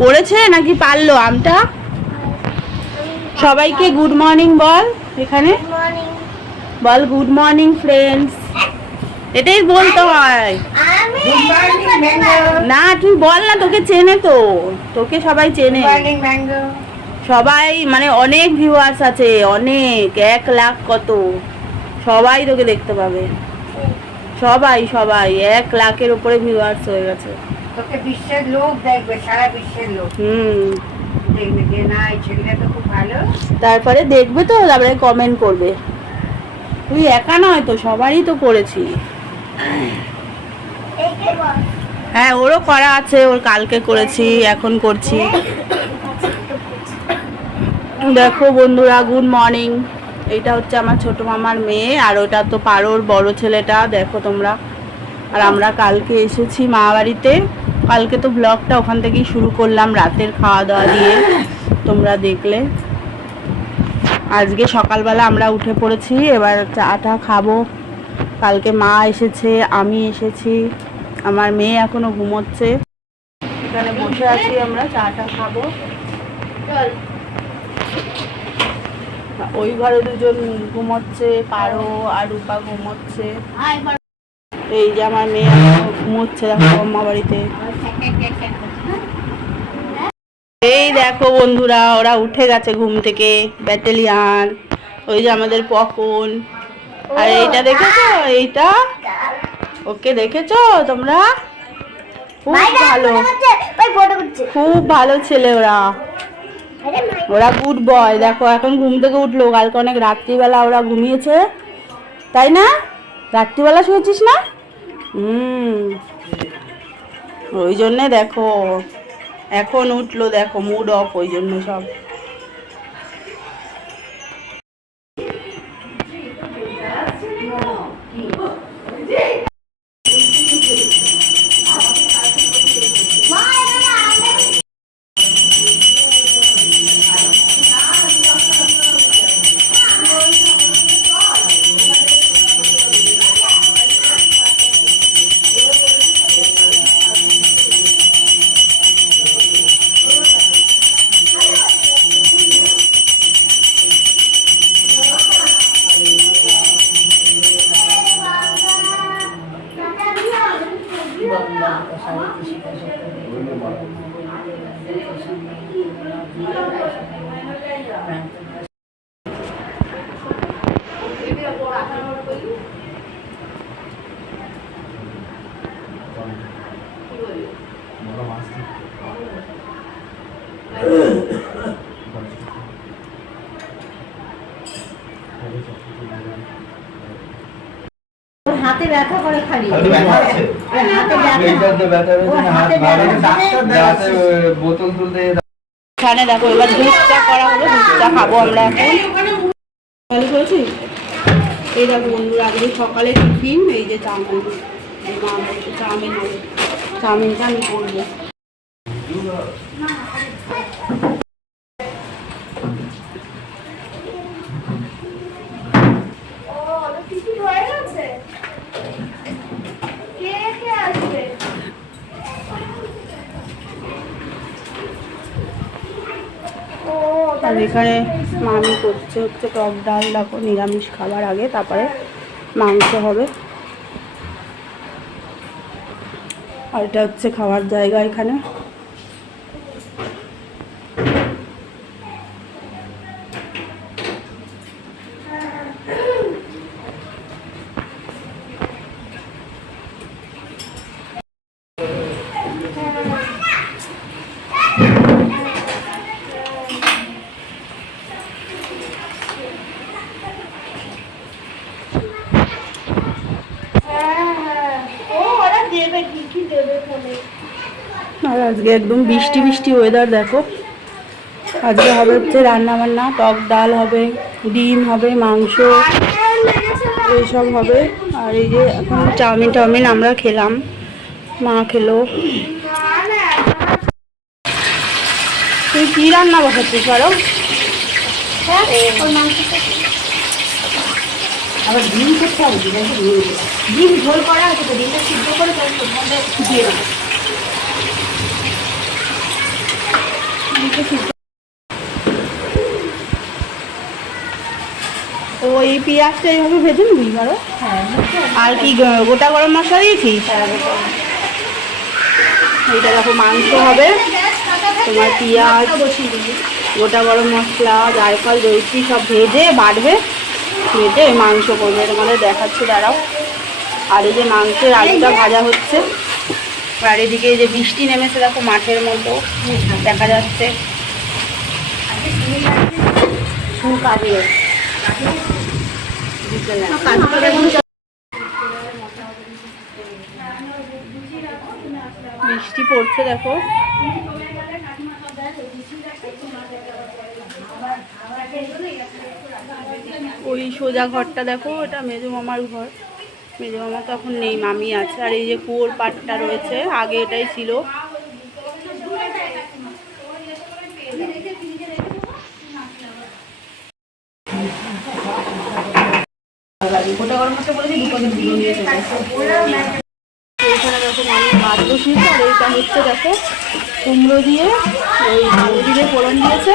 পড়েছে নাকি পারল আমটা? সবাইকে গুড মর্নিং বল এখানে। বল গুড মর্নিং ফ্রেন্ডস এটাই বলতে হয়। না তুই বল না তোকে চেনে তো। তোকে সবাই চেনে। সবাই মানে অনেক ভিউয়ার্স আছে অনেক এক লাখ কত। সবাই তোকে দেখতে পাবে। সবাই সবাই এক লাখের উপরে ভিউয়ার্স হয়ে গেছে। তোকে বিশ্বের লোক দেখবে সারা বিশ্বের লোক। হুম। দেখবে যে না এই ছেলেটা তো খুব ভালো। তারপরে দেখবে তো তারপরে কমেন্ট করবে। তুই একা নয় তো সবারই তো করেছি। হ্যাঁ ওরও করা আছে ওর কালকে করেছি এখন করছি। দেখো বন্ধুরা গুড মর্নিং এইটা হচ্ছে আমার ছোট মামার মেয়ে আর ওটা তো পারোর বড় ছেলেটা দেখো তোমরা। আর আমরা কালকে এসেছি মা বাড়িতে। কালকে তো ব্লগটা ওখান থেকেই শুরু করলাম রাতের খাওয়া দাওয়া দিয়ে। তোমরা দেখলে। আজকে সকালবেলা আমরা উঠে পড়েছি, এবার চাটা খাব। কালকে মা এসেছে, আমি এসেছি, আমার মেয়ে এখনও ঘুমোচ্ছে। এখানে বসে আছি আমরা, চাটা খাব। ওই ঘরে দুজন ঘুমোচ্ছে, পারো আর রূপা ঘুমোচ্ছে। এই যে আমার মেয়ে ঘুমোচ্ছে দেখো আম্মা বাড়িতে। এই দেখো বন্ধুরা ওরা উঠে গেছে ঘুম থেকে ব্যাটেলিয়ান ওই যে আমাদের পকন। আর এইটা দেখেছ? এইটা? ওকে দেখেছ তোমরা? খুব ভালো। খুব ভালো ছেলে ওরা। ওরা গুড বয় দেখো এখন ঘুম থেকে উঠল। কালকে অনেক রাত্রিবেলা ওরা ঘুমিয়েছে। তাই না? রাত্রিবেলা শুয়েছিস না? হুম। ওই জন্যে দেখো। এখন উঠল দেখো মুড অফ ওই জন্য সব। ব্যথা করে খালি। আছে? বোতল তুলতে এখানে দেখো এবার দুধটা করা হলো দুধটা খাব আমরা এখন। করেছি? এই দেখো বন্ধুরা আজকে সকালে টিফিন এই যে চাউমিন। এই মা চাউমিন চাউমিনটা আমি করব ও টিকিট হয়ে গেছে কে কে আসবে ও আর এখানে মামি করছে হচ্ছে টক ডাল দেখো নিরামিষ খাবার আগে, তারপরে মাংস হবে। আর এটা হচ্ছে খাওয়ার জায়গা এখানে হ্যাঁ হ্যাঁ ও ওরা দেবে কি কি দেবে ফোনে আর আজকে একদম বৃষ্টি বৃষ্টি ওয়েদার দেখো। আজকে হবে হচ্ছে রান্না বান্না টক ডাল হবে ডিম হবে মাংস এইসব হবে। আর এই যে এখন চাউমিন টাউমিন আমরা খেলাম। মা খেলো। তুই কি রান্না বসাচ্ছিস পারো হ্যাঁ আবার ডিম করতে হবে ডিমটা দিয়ে দেবো। ডিম ঝোল করা আছে তো ডিমটা সিদ্ধ করে ওর মধ্যে দিয়ে দেবো। এই পেঁয়াজটা এইভাবে ভেজে নিবি ধরো? হ্যাঁ আর কি গোটা গরম মশলা দিয়েছিস? এইটা দেখো মাংস হবে। তোমার পেঁয়াজ গোটা গরম মশলা জায়ফল জৈত্রী সব ভেজে বাড়বে ভেজে এই মাংস করবে। তোমাদের দেখাচ্ছি, দাঁড়াও। আর এই যে মাংসের আলুটা ভাজা হচ্ছে। আর এদিকে যে বৃষ্টি নেমেছে, দেখো মাঠের মতো। দেখা যাচ্ছে। বৃষ্টি পড়ছে, দেখো। ওই সোজা ঘরটা দেখো ওটা মেজো মামার ঘর। মেজো মামা তো এখন নেই, মামি আছে। আর এই যে কুয়োর পাটটা রয়েছে, আগে এটাই ছিল। দেখো হচ্ছে কুমড়ো দিয়ে, ওই আলু দিয়ে ফোড়ন দিয়েছে।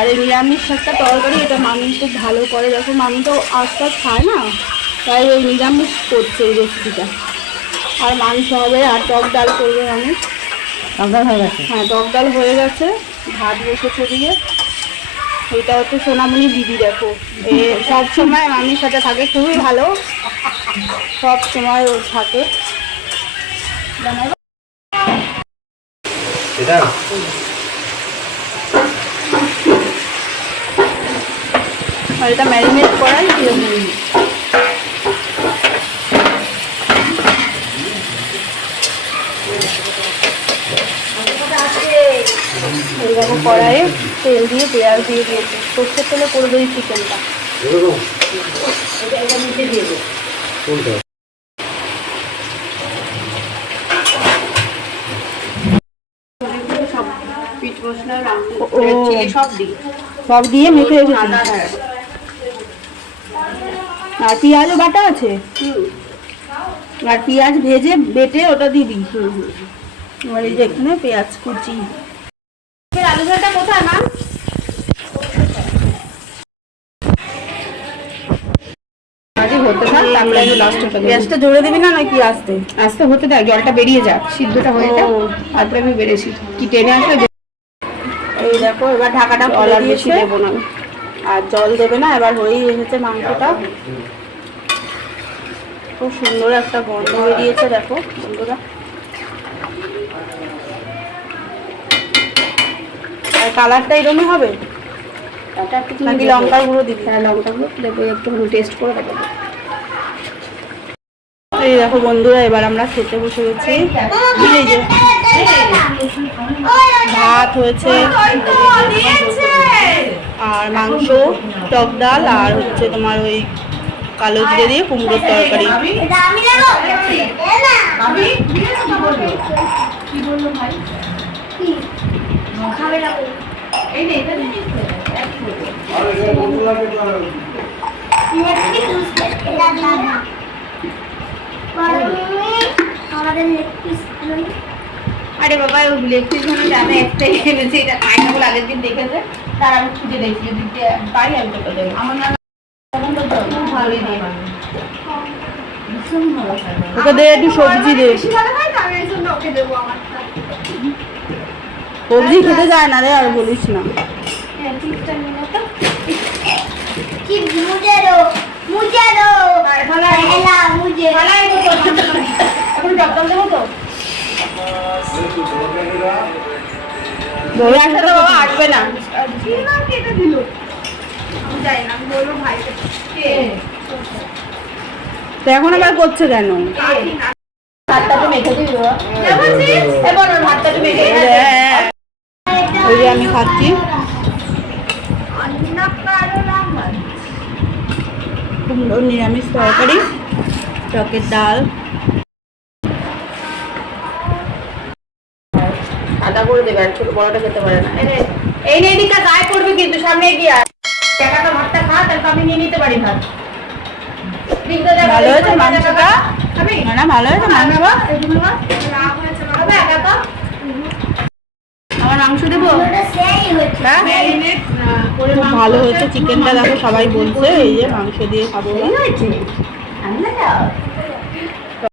আর এই নিরামিষ একটা তরকারি এটা মামি খুব ভালো করে দেখো মামি তো আশপাশ খায় না তাই ওই নিরামিষ করছে এই রেসিপিটা আর মাংস হবে আর টক ডাল করবে আমি। হয়ে গেছে? হ্যাঁ টক ডাল হয়ে গেছে ভাত বসেছে দিয়ে। এটা হচ্ছে সোনামণি দিদি দেখো। এ সব সময় মামির সাথে থাকে খুবই ভালো। সব সময় ও থাকে। এটা? আর এটা ম্যারিনেট করাই চিরমুড়ি এইরকম কড়াইয়ে তেল দিয়ে পেঁয়াজ দিয়ে দিয়েছে। সর্ষের তেলে করে দিই চিকেনটা। সব দিয়ে মেখে রেখেছি। আর পেঁয়াজও বাটা আছে? আর পেঁয়াজ ভেজে বেটে ওটা দিবি আর এই যে এখানে পেঁয়াজ কুচি। আলু ঝালটা কোথায় মা? কাজে হতে থাক তারপরে আমি লাস্টে পেঁয়াজটা জোরে দিবি না নাকি আসতে? আস্তে হতে জলটা বেরিয়ে যাক সিদ্ধটা হয়ে যাক ও। তারপরে আমি বেড়েছি। কি টেনে আসবে? এই দেখো এবার ঢাকাটা জল বেশি দেবো না। আর জল দেবে না এবার হয়েই এসেছে মাংসটা খুব সুন্দর একটা গন্ধ বেরিয়েছে দেখো বন্ধুরা আর কালারটা এরমই হবে নাকি। লঙ্কার গুঁড়ো দিবি হ্যাঁ লঙ্কা গুঁড়ো দেবো একটু টেস্ট করে দেবো এই দেখো বন্ধুরা এবার আমরা খেতে বসে গেছি ভাত হয়েছে আর মাংস টক ডাল আর হচ্ছে তোমার ওই কালো জিরে দিয়ে কুমড়োর তরকারি। আরে বাবা ওই লেগ পিস জানে একটাই এনেছে এটা খাই না বলে আগের দিন দেখেছে। তার আমি খুঁজে দেখছি যদি পাই আমি তোকে দেবো। আমার না। ওকে দে একটু সবজি দে। বেশি ভালো হয় না আমি এই জন্য ওকে দেবো সবজি খেতে যায় না রে আর বলিস না। হ্যাঁ মুজে। এখন জল দেবো তো? বাবা আসবে না। কেটে দিল? আমি জানি না আমি বলব ভাই কে? তো এখন আবার করছে কেন? দিবি। ওই আমি খাচ্ছি। কুমড়ো নিরামিষ তরকারি টকের ডাল। করে দেবে আর ছোট বড়টা খেতে পারে না। এই নে, এদিকটা গায়ে পড়বে কিন্তু সামনে এগিয়ে আয়। একাটা ভাতটা খা তারপর আমি নিয়ে নিতে পারি ভাত। ভালো হয়েছে মাংসটা? না ভালো? আমার মাংস দেবো? হচ্ছে হ্যাঁ? ভালো হয়েছে। চিকেনটা দেখো সবাই বলছে এই যে মাংস। দিয়ে খাব।